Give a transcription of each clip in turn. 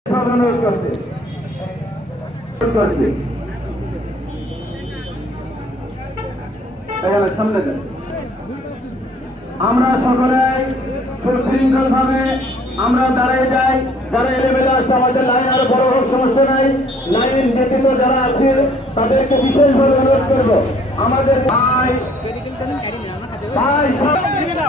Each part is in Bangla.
আমরা সকলে সুশৃঙ্খল ভাবে আমরা দাঁড়িয়ে যাই। যারা এলেবেলে আছে আমাদের লাইন আরো বড় হোক, সমস্যা নাই। লাইন ব্যতীত যারা আছে তাদেরকে বিশেষভাবে অনুরোধ করবো আমাদের ভাই সম্মানিত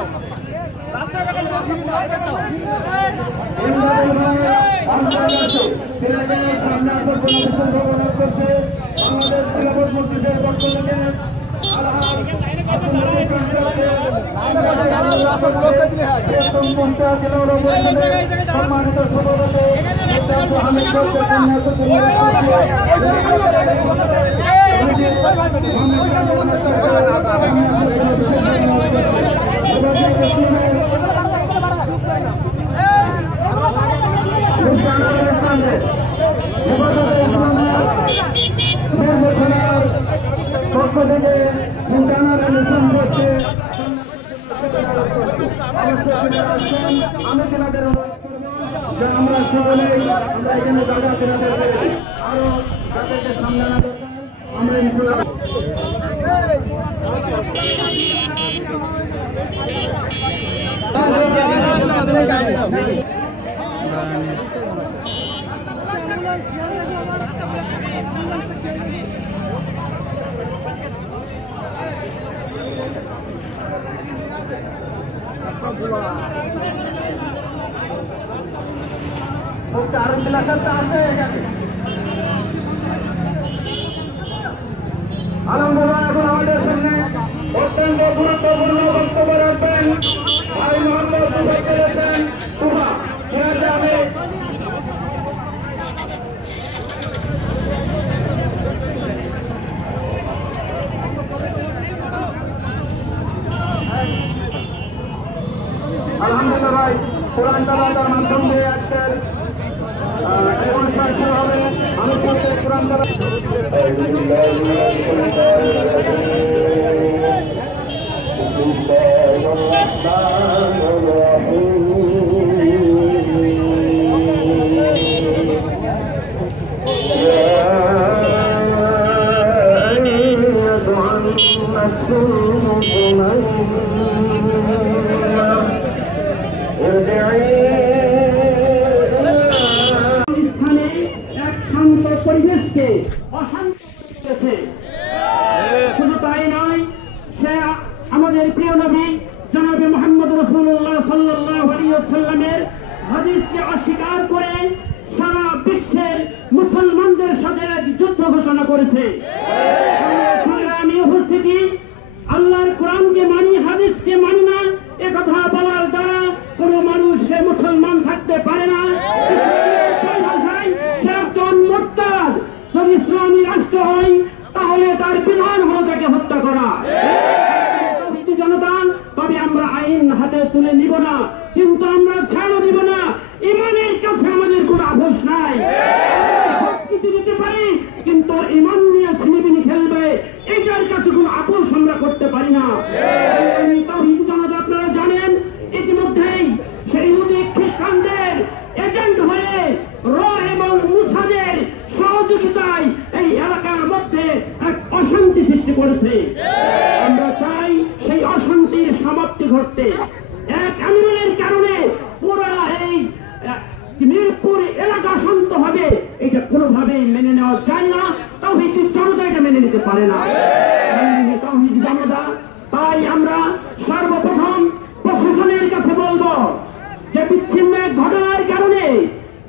পক্ষ থেকে আমি তেনাদের আমরা সকলে আমরা এখানে দাদা তেনাদের আরো তাদেরকে সামনে আনা দরকার। আলহামদুলিল্লাহ, এখন আমাদের সামনে অত্যন্ত গুরুত্বপূর্ণ বক্তব্য রাখবেন ভাই মোহাম্মদ তুফাইল করেছেন তুফা। আমি আলহামদুলিল্লাহ ভাই কোরআন তালাওয়াতের মাধ্যম দিয়ে আজকের এই অনুষ্ঠান শুরু হবে। আমি কোরআন পরিবেশকে অশান্ত করেছে। শুধু তাই নয়, সে আমাদের প্রিয় নবী জনাবে মুহাম্মদ রাসূলুল্লাহ সাল্লাল্লাহু আলাইহি ওয়াসাল্লামের হাদিসকে অস্বীকার করে সারা বিশ্বের মুসলমানদের সাথে এক যুদ্ধ ঘোষণা করেছে। সংগ্রামী উপস্থিতি, আল্লাহর কোরআনকে মানি, হাদিসকে মানি না, একথা বলার দ্বারা কোনো মানুষ সে মুসলমান থাকতে পারে না। সে একজন মুরতাদ। যদি ইসলামী রাষ্ট্র হয় তাহলে তার বিধান হলো তাকে হত্যা করা। জনতা, তবে আমরা আইন হাতে তুলে নিব না, কিন্তু আমরা ছাড়ও দিব না। ইমানের কাছে আমাদের কোনো আপোষ নাই। সবকিছু দিতে পারি, কিন্তু ইমান নিয়ে ছিনিবিনি খেলবে, এটার কাছে কোনো আপোষ আমরা করতে পারি না। জনতা, আপনারা জানেন ইতিমধ্যেই সেই ইহুদি খ্রিস্টানদের এজেন্ট হয়ে র এবং মুসাদের সহযোগিতায় এই এলাকার মধ্যে এক অশান্তি সৃষ্টি করেছে। আমরা চাই সেই অশান্তির সমাপ্তি ঘটতে। এক আন্দোলনের কারণে পুরা এই মিরপুর এলাকা শান্ত হবে, এটা কোনোভাবেই মেনে নেওয়া যায় না। তাওহীদি জনতা এটা মেনে নিতে পারে না। তাওহীদি জনতা, তাই আমরা সর্বপ্রথম প্রশাসনের কাছে বলবো যে বিচ্ছিন্ন ঘটনার কারণে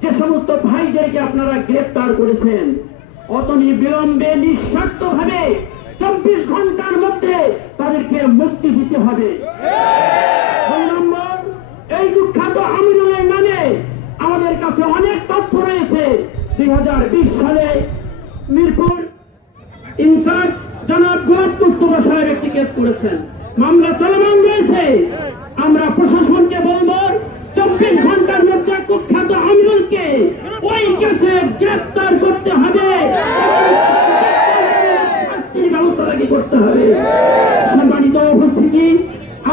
যে সমস্ত ভাইদেরকে আপনারা গ্রেফতার করেছেন, অতনি বিলম্বে নিঃস্বার্থ ভাবে 24 ঘন্টার মধ্যে তাদেরকে মুক্তি দিতে হবে। 2 নম্বর, এই কুখ্যাত আমিনুলের নামে আমাদের কাছে অনেক তথ্য রয়েছে। 2020 সালে মিরপুর ইনচার্জ জনাব গোলাপ মুস্তফা সাহেব একটি কেস করেছেন, মামলা চলমান রয়েছে। আমরা প্রশাসনকে বলবো 24 ঘন্টার মধ্যে কুখ্যাত আমিনুলকে ওই কেসে গ্রেফতার করতে হবে, শাস্তির ব্যবস্থা করতে হবে। সম্মানিত উপস্থিতি,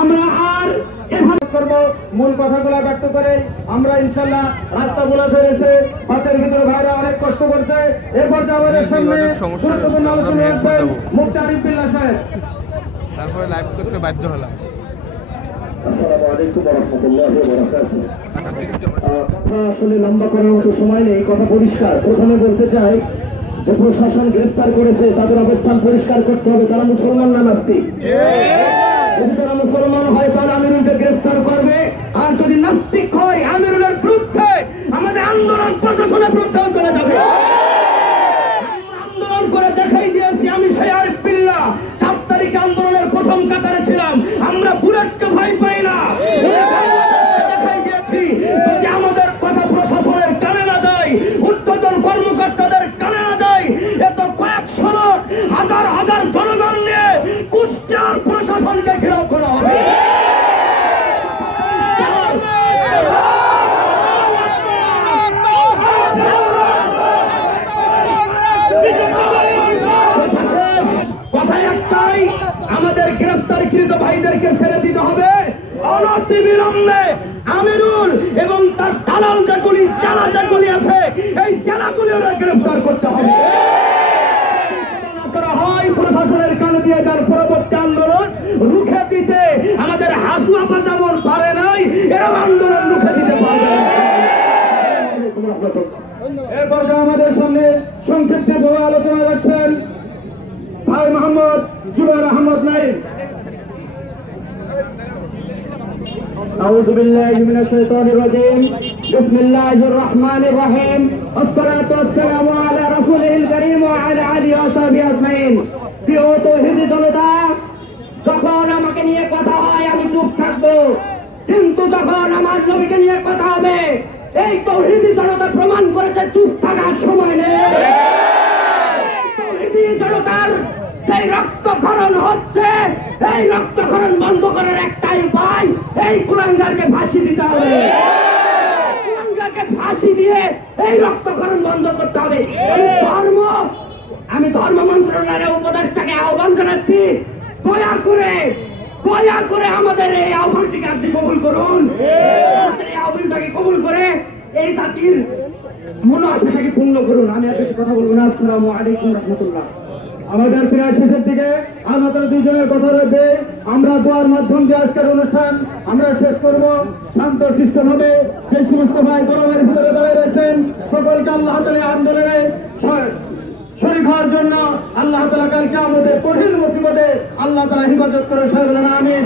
আমরা আর এভাবে করবো মূল কথাগুলো ব্যক্ত করে আমরা ইনশাল্লাহ রাস্তাগুলো ফেরেছে, বাসের ভিতরে ভাইরা অনেক কষ্ট করছে। এরপর যে আমাদের সামনে গুরুত্বপূর্ণ আলোচনা করছেন মুফতি আরিফ বিল্লাহ সাহেব। তারপরে লাইভ করতে বাধ্য হলাম। আসসালামু আলাইকুম ওয়া রাহমাতুল্লাহি ওয়া বারাকাতুহু। কথা আসলে লম্বা করার মতো সময় নেই, কথা পরিষ্কার। প্রথমে বলতে চাই যে প্রশাসন গ্রেফতার করেছে তাদের অবস্থান পরিষ্কার করতে হবে। তারা মুসলমান না নাস্তিক? যদি তারা মুসলমান হয় তাহলে আমিরুলকে গ্রেফতার করবে, আর যদি নাস্তিক হয় আমিরুলের বিরুদ্ধে আমাদের আন্দোলন প্রশাসনের বিরুদ্ধেও চলে যাবে। আন্দোলন করে দেখাই দিয়েছি। আমি সেই আরিফ বিল্লাহ 4 তারিখে আন্দোলনের প্রথম কাতারে ছিলাম। আমরা বুলেটকে ভয় পাই না, দেখাই দিয়েছি। যদি আমাদের কথা প্রশাসনের কানে না যায়, ঊর্ধ্বতন কর্মকর্তাদের কানে না যায়, এত কয়েকশো লোক হাজার হাজার জনগণ নিয়ে কুষ্টিয়ার প্রশাসনকে ঘেরাও করা হবে। কথাই একটাই, আমাদের গ্রেফতারকৃত ভাইদেরকে ছেড়ে দিতে হবে অনতিবিলম্বে। আমিরুল এবং তার দালাল যেগুলি চালা যেগুলি আছে এই চালাগুলিও গ্রেফতার করতে হবে। করা হয় প্রশাসনের কানে দিয়ে তার পরবর্তী আন্দোলন রুখে দিতে আমাদের হাসু আপা যেমন পারে নাই, এরকম আন্দোলন রুখে দিতে পারবে। এরপর যে আমাদের সামনে সংক্ষিপ্তভাবে আলোচনা রাখছেন ভাই মোহাম্মদ জুবাইর আহমদ নাইম। أعوذ بالله من الشيطان الرجيم بسم الله الرحمن الرحيم والصلاة والسلام على رسوله الكريم وعلى آله وصحبه أجمعين। প্রিয় তৌহিদি জনতা, যখন আমাকে নিয়ে কথা হয় আমি চুপ থাকবো, কিন্তু যখন আমার নবীকে নিয়ে কথা হবে এই তৌহিদি জনতা প্রমাণ করেছে চুপ থাকার সময় নেই। তৌহিদি জনতার সেই রক্তক্ষরণ হচ্ছে, এই রক্তক্ষরণ বন্ধ করার একটাই উপায়, এই কুলাঙ্গারকে ফাঁসি দিতে হবে। কুলাঙ্গারকে ফাঁসি দিয়ে এই রক্তক্ষরণ বন্ধ করতে হবে। আমি ধর্ম মন্ত্রণালয়ের উপদেষ্টাকে আহ্বান জানাচ্ছি, দয়া করে আমাদের এই আহ্বানটিকে আপনি কবুল করুন। এই আহ্বানটাকে কবুল করে এই জাতির মন আশাটাকে পূর্ণ করুন। আমি আর বেশি কথা বলবো না। আসসালামু আলাইকুম রহমতুল্লাহ। আমাদের প্রায় শেষের দিকে আর মাত্র 2 জনের কথা রয়েছে। আমরা দোয়ার মাধ্যম দিয়ে আজকের অনুষ্ঠান আমরা শেষ করব শান্ত শিষ্ট ভাবে। যে সমস্ত ভাই গরমের ভিতরে দাঁড়িয়ে রয়েছেন সকলকে আল্লাহ তাআলা আন্দোলনে শরীক হওয়ার জন্য আল্লাহ তাআলা কালকে আমাদের কঠিন মুসিবতে আল্লাহ তাআলা হিফাজত করে সবাই বলেন আমিন।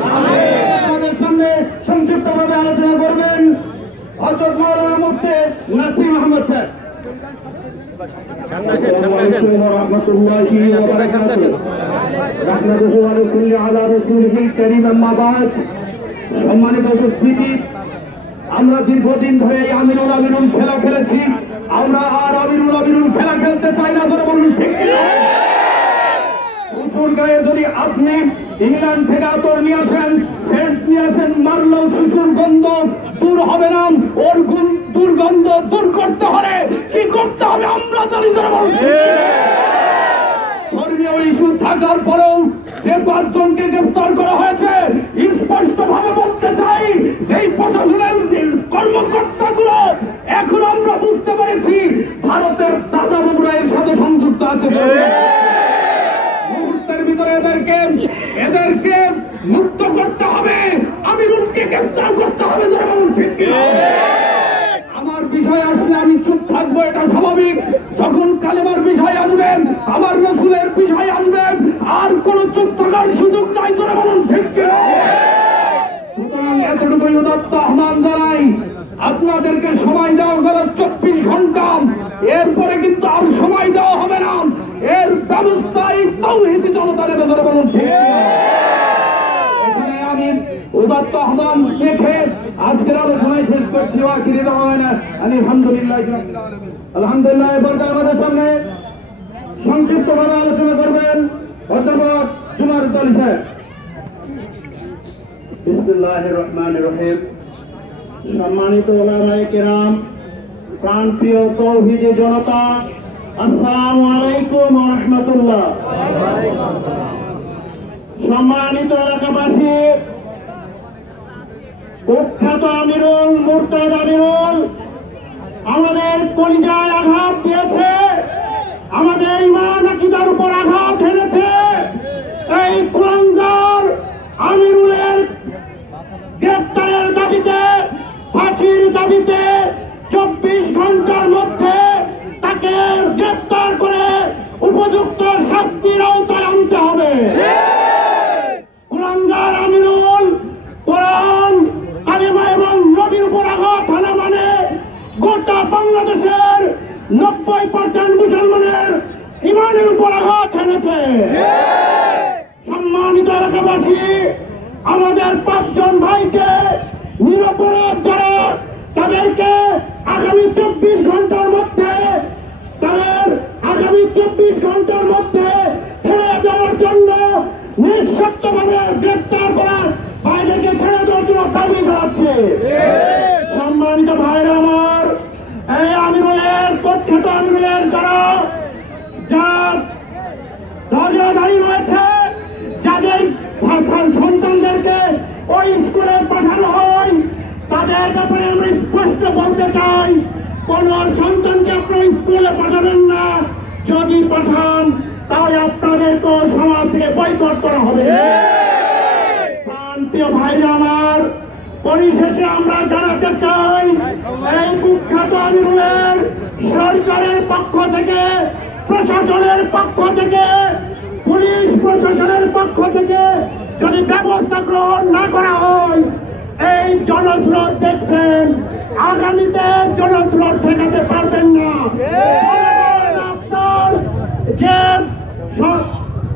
আমাদের সামনে সংক্ষিপ্ত ভাবে আলোচনা করবেন হযরত মাওলানা মুফতি নাসিম আহমদ সাহেব। সম্মানিত উপস্থিতি, আমরা দীর্ঘদিন ধরে আমিরুল আমিরুল খেলা খেলেছি, আমরা আর আমিরুল খেলা খেলতে চাই না। বলুন ঠিক কিনা? প্রচুর গায়ে যদি আপনি ইংল্যান্ড থেকে আতর নিয়ে আসেন, সেন্ট নিয়ে আসেন, মারলেও শিশুর গন্ধ দূর হবে না। ওর দুর্গন্ধ দূর করতে হলে কি করতে হবে আমরা জানি। ধর্মীয় ইস্যু থাকার পরেও যে 5 জনকে গ্রেফতার করা হয়েছে, স্পষ্ট ভাবে বলতে চাই যেই প্রশাসনের কর্মকর্তাগুলো এখন আমরা বুঝতে পেরেছি ভারতের দাদা বাবুরা এর সাথে সংযুক্ত আছে। মুহূর্তের ভিতরে এদেরকে মুক্ত করতে হবে, আমিরুলকে গ্রেফতার করতে হবে। ঠিক আমার বিষয় আসলে আমি চুপ থাকবো, এটা স্বাভাবিক। যখন কালেমার বিষয় আসবেন, আমার রাসূলের বিষয় আসবেন, আর কোন চুপ থাকার সুযোগ নাই। যারা বলুন ঠিক কিনা? সুতরাং এতটুকুই উদাত্ত আহ্বান জানাই, আপনাদেরকে সময় দেওয়া গেল 24 ঘন্টা, এরপরে কিন্তু আর সময় দেওয়া হবে না। এর ব্যবস্থায় তাওহীদি জনতা নেবে। যারা বলুন ঠিক কিনা? আমি উদাত্ত আহ্বান রেখে আজকের আলোচনায় শেষ করছি। আখিরি দাওয়ানা আলহামদুলিল্লাহ। আলহামদুলিল্লাহ। এবার আমাদের সামনে সংক্ষিপ্ত ভাবে আলোচনা করবেন অধ্যাপক জুবাইর আলী সাহেব। বিসমিল্লাহির রহমানির রহিম। সম্মানিত উলামায়ে কেরাম, প্রাণপ্রিয় তাওহীদি জনতা, আসসালামু আলাইকুম ওয়া রাহমাতুল্লাহ। সম্মানিত এলাকাবাসী, কুখ্যাত আমিরুল মুরতাদ আমিরুল আমাদের কলিজায় আঘাত দিয়েছে, আমাদের ঈমান আকীদার উপর আঘাত হেনেছে। এই কুলাঙ্গার আমিরুলের গ্রেপ্তারের দাবিতে, ফাঁসির দাবিতে 24 ঘন্টার মধ্যে তাকে গ্রেপ্তার করে উপযুক্ত শাস্তির আওতায় আনতে হবে। কুলাঙ্গার আমিরুল কোরআন, কালেমা এবং নবীর উপর আঘাত হানা মানে গোটা বাংলাদেশের 90% মুসলমানের ঈমানের উপর আঘাত হেনেছে। সম্মানিত এলাকাবাসী, আমাদের 5 জন ভাইকে নিরপরাধ যারা, তাদেরকে আগামী 24 ঘন্টার মধ্যে ছেড়ে দেওয়ার জন্য নিঃশর্তভাবে গ্রেপ্তার করার, ভাইদেরকে ছেড়ে দেওয়ার জন্য দাবি জানাচ্ছে। সম্মানিত ভাইরা আমার, এই আমিরুলের কুখ্যাত আমিরুলের যারা নজরদারি রয়েছে, যাদের সন্তানদেরকে ওই স্কুলে পাঠানো হয়, তাদের ব্যাপারে আমরা স্পষ্ট বলতে চাই, কোন সন্তানকে আপনারা স্কুলে পাঠাবেন না। যদি পাঠান তাহলে আপনাদেরকে সমাজ থেকে বয়কট করা হবে। প্রিয় ভাইরা আমার, পরিশেষে আমরা জানাতে চাই, এই কুখ্যাত আমিরুলের সরকারের পক্ষ থেকে, প্রশাসনের পক্ষ থেকে, পুলিশ প্রশাসনের পক্ষ থেকে যদি ব্যবস্থা গ্রহণ না করা হয়, এই জনস্রোত দেখছেন, আগামীতে জনস্রোত ঠেকাতে পারবেন না। আপনার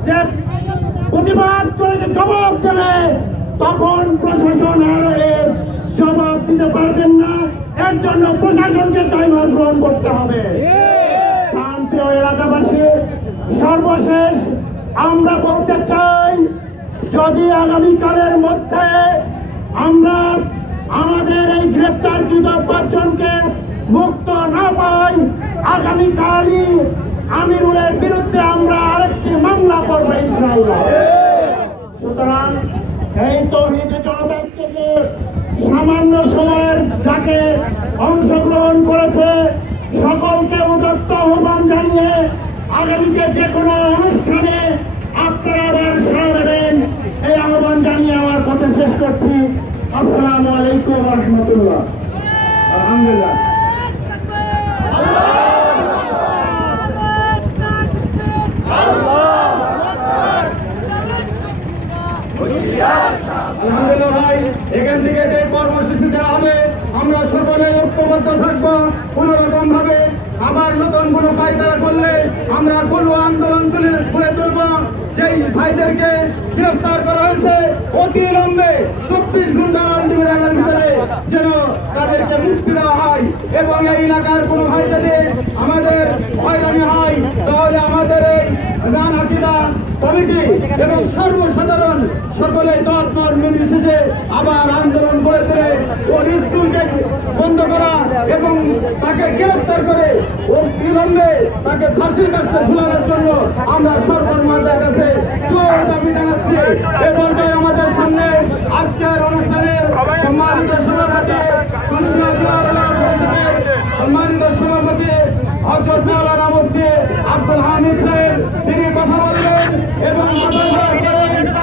যে প্রতিবাদ করে যে জবাব দেবে, তখন প্রশাসন আর এর জবাব দিতে পারবেন না। এর জন্য প্রশাসনকে দায়ভার গ্রহণ করতে হবে। প্রিয় এলাকাবাসী, সর্বশেষ আমরা বলতে চাই, যদি আগামীকালের মধ্যে আমরা আমাদের এই গ্রেপ্তারকৃত 5 জনকে মুক্ত না পাই, আগামীকালই আমিরুলের বিরুদ্ধে আমরা আরেকটি মামলা করবো ইনশাআল্লাহ। সুতরাং এই তৌহিদি জনতাকে যে সামান্য সময়ের ডাকে অংশগ্রহণ করেছে, সকলকে উদাত্ত আহ্বান জানিয়ে আগামীতে যে কোনো অনুষ্ঠানে আপনারা আবার সাড়া দেবেন, এই আহ্বান জানিয়ে আমার কথা শেষ করছি। আসসালামু আলাইকুম ওয়া রাহমাতুল্লাহ। আলহামদুলিল্লাহ। আলহামদুলিল্লাহ ভাই, এখান থেকে যে কর্মসূচি দেওয়া হবে, আমরা সকলে ঐক্যবদ্ধ থাকবো। কোন রকম ভাবে আবার নতুন কোনো পায়তারা করলে আমরা কোনো আন্দোলন তুলে তুলব। যেই ভাইদেরকে গ্রেফতার করা হয়েছে, অতিবিলম্বে 24 ঘন্টার আন্দোলনের ভিতরে যেন তাদেরকে মুক্তি দেওয়া হয়, এবং এই এলাকার কোনো ভাই যদি আমাদের হয়রানি হয়, তাহলে আমাদের এই ঈমান আকীদা কমিটি এবং সর্বসাধারণ সকলে তৎপর নির্বিশেষে আবার আন্দোলন করে তুলে ওর স্কুলকে বন্ধ করা এবং তাকে গ্রেফতার করে ও বিলম্বে তাকে ফাঁসির কাছে ঝুলানোর জন্য আমরা সরকার মহোদয়ের কাছে জোর দাবি জানাচ্ছি। এ পর্যায়ে আমাদের সামনে আজকের অনুষ্ঠানের সম্মানিত সভাপতি, সম্মানিত সভাপতি হযরত মাওলানা মুফতি আব্দুল হামিদ সাহেব, তিনি কথা বলবেন এবং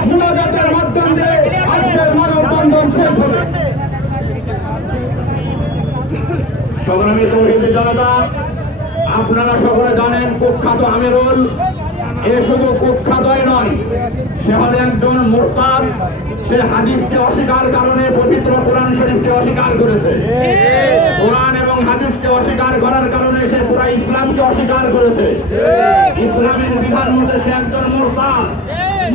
মুনাজাতের মাধ্যম দিয়ে আজকের মানববন্ধন শেষ হবে। সংগ্রামী তৌহিদি জনতা, আপনারা সকলে জানেন, কুখ্যাত আমিরুল এ শুধু কুখ্যাতই নয়, সে হল একজন মুরতাদ। সে হাদিসকে অস্বীকার কারণে পবিত্র কোরআন শরীফকে অস্বীকার করেছে। কোরআন এবং হাদিসকে অস্বীকার করার কারণে সে পুরা ইসলামকে অস্বীকার করেছে। ইসলামের বিধান মতে সে একজন মুরতাদ।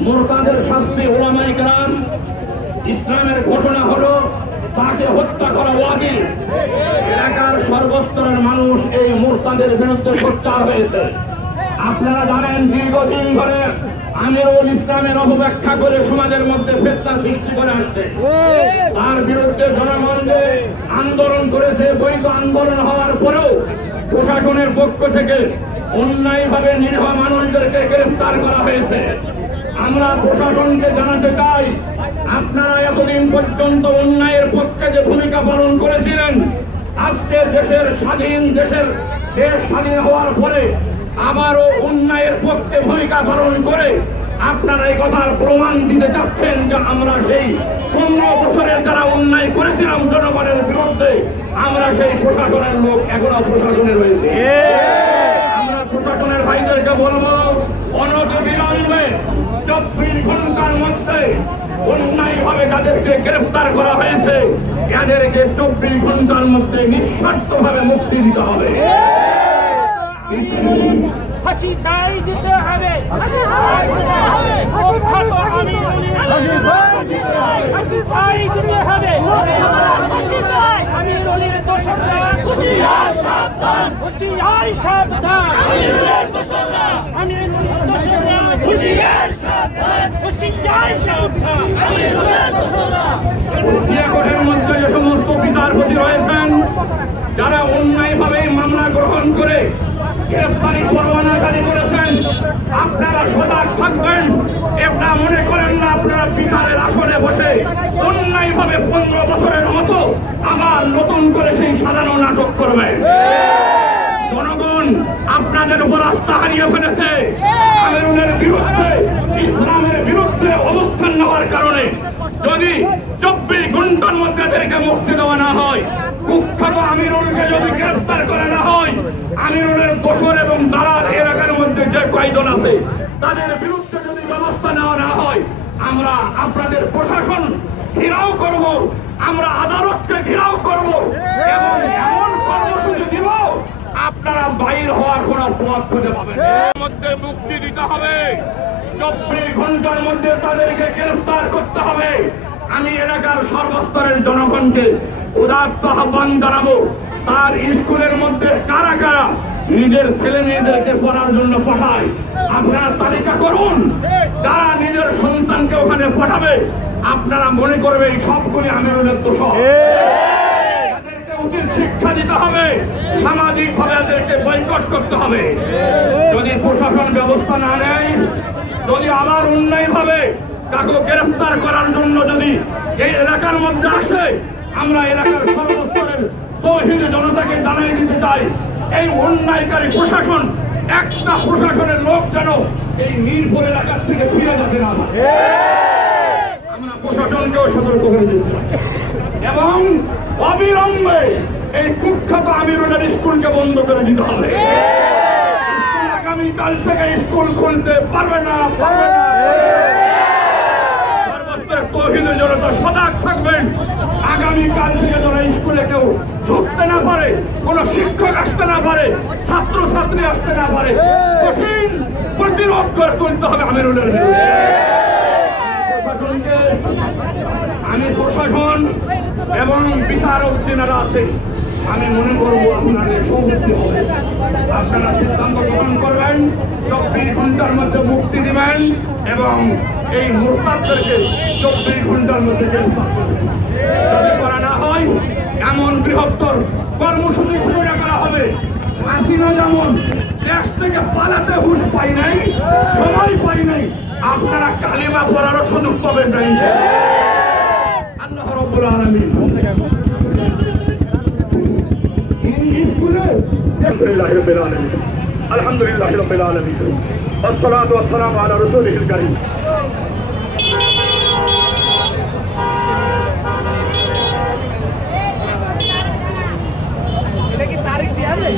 মুরতাদের শাস্তি উলামায়ে কেরাম, ইসলামের ঘোষণা হলো তাকে হত্যা করা ওয়াজিব। এলাকার সর্বস্তরের মানুষ এই মুরতাদের বিরুদ্ধে সোচ্চার হয়েছে। আপনারা জানেন, দীর্ঘদিন ধরে আমিরুল ইসলামের অপব্যাখ্যা করে সমাজের মধ্যে ফিতনা সৃষ্টি করে আসছে। তার বিরুদ্ধে জনগণ যে আন্দোলন করেছে, বৈধ আন্দোলন হওয়ার পরেও প্রশাসনের পক্ষ থেকে অন্যায়ভাবে নিরীহ মানুষদেরকে গ্রেফতার করা হয়েছে। আমরা প্রশাসনকে জানাতে চাই, আপনারা এতদিন পর্যন্ত অন্যায়ের পক্ষে যে ভূমিকা পালন করেছিলেন, আজকে দেশ স্বাধীন হওয়ার পরে আবারও অন্যায়ের পক্ষে ভূমিকা পালন করে আপনারা এই কথার প্রমাণ দিতে চাচ্ছেন যে আমরা সেই 15 বছরের যারা অন্যায় করেছিলাম জনগণের বিরুদ্ধে, আমরা সেই প্রশাসনের লোক এখনো প্রশাসনে রয়েছে। আমরা প্রশাসনের ভাইদেরকে বলবো, অনতিবিলম্বে 24 ঘন্টার মধ্যে অন্যায়ভাবে যাদেরকে গ্রেফতার করা হয়েছে এদেরকে 24 ঘন্টার মধ্যে নিঃশর্তভাবে মুক্তি দিতে হবে। ফাঁসি চাই দিতে হবে, ফাঁসি চাই দিতে হবে। আমিরুলের দোসররা হুঁশিয়ার সাবধান, হুঁশিয়ার সাবধান। আমিরুলের দোসররা হুঁশিয়ার সাবধান, হুঁশিয়ার সাবধান। আমিরুলের দোসররা। কোর্টের মধ্যে যে সমস্ত বিচারপতি রয়েছেন যারা অন্যায়ভাবে মামলা গ্রহণ করে গ্রেফতারি পরোয়ানা জারি করেছেন, আপনারা সজাগ থাকবেন। এটা মনে করেন না আপনারা বিচারের আসনে বসে অন্যায়ভাবে 15 বছরের মতো আবার নতুন করে সেই সাজানো নাটক করবেন। জনগণ আপনাদের উপর আস্থা হারিয়ে ফেলেছে। আমিরুলের বিরুদ্ধে, ইসলামের বিরুদ্ধে অবস্থান নেওয়ার কারণে যদি 24 ঘন্টার মধ্যে এদেরকে মুক্তি দেওয়া না হয়, কুখ্যাত আমিরুলকে যদি গ্রেফতার করা না হয়, আমিরুলের দোসর এবং দালাল এলাকার মধ্যে যে কয়েকজন আছে তাদের বিরুদ্ধে যদি ব্যবস্থা নেওয়া না হয়, আমরা আপনাদের প্রশাসন ঘেরাও করব, আমরা আদালতকে ঘেরাও করব এবং এমন কর্মসূচি দিব আপনারা বাইর হওয়ার কোন পথ খুঁজে পাবেন। এর মধ্যে মুক্তি দিতে হবে, 24 ঘন্টার মধ্যে তাদেরকে গ্রেফতার করতে হবে। আমি এলাকার সর্বস্তরের জনগণকে উদাত্ত আহ্বান জানাবো, তার স্কুলের মধ্যে কারা কারা নিজের ছেলে মেয়েদেরকে পড়ার জন্য পাঠায় আপনারা তালিকা করুন। যারা নিজের সন্তানকে ওখানে পাঠাবে আপনারা মনে করবে এই সবগুলি আমিরুলের দোষর। এদেরকে উচিত শিক্ষা দিতে হবে, সামাজিক ভাবে এদেরকে বয়কট করতে হবে। যদি প্রশাসন ব্যবস্থা না নেয়, যদি আবার অন্যায় ভাবে তাকে গ্রেফতার করার জন্য যদি এই এলাকার মধ্যে আসে, আমরা এলাকার সর্বস্তরের তৌহিদ জনতাকে জানাই দিতে চাই, এই অন্যায়কারী প্রশাসন, একটা প্রশাসনের লোক যেন এই মিরপুর এলাকার থেকে ফিরে যেতে না পারে। আমরা প্রশাসনকেও সতর্ক করে দিতে চাই এবং অবিলম্বে এই কুখ্যাত আমিরুলের স্কুলকে বন্ধ করে দিতে হবে। আগামীকাল থেকে স্কুল খুলতে পারবে না। তৌহিদের জনতা সজাগ থাকবেন, আগামীকাল থেকে যারা স্কুলে কেউ ঢুকতে না পারে, কোন শিক্ষক আসতে না পারে, ছাত্র ছাত্রী আসতে না পারে, কঠিন প্রতিরোধ করে তুলতে হবে আমিরুলের বিরুদ্ধে। আমি প্রশাসন এবং বিচারক যারা আছে, আমি মনে করবো আপনাদের সৌভাগ্য হবে, আপনারা সিদ্ধান্ত গ্রহণ করবেন, 24 ঘন্টার মধ্যে মুক্তি দিবেন এবং এই মুরতাদদেরকে 24 ঘন্টার মধ্যে গ্রেফতার করবেন। যদি করা না হয়, এমন বৃহত্তর কর্মসূচি ঘোষণা করা হবে। হাসিনা যেমন দেশ থেকে পালাতে হুঁশ পাই নাই, সময় পাই নাই, আপনারা কালিমা পড়ারও সুযোগ পাবেন না। আল্লাহ রাব্বুল আলামিন আলহামদুলিল্লাহ রাব্বিল আলামিন, والصلاة والسلام على رسوله الكريم। এটা কি তারিখ দিয়ে আছে?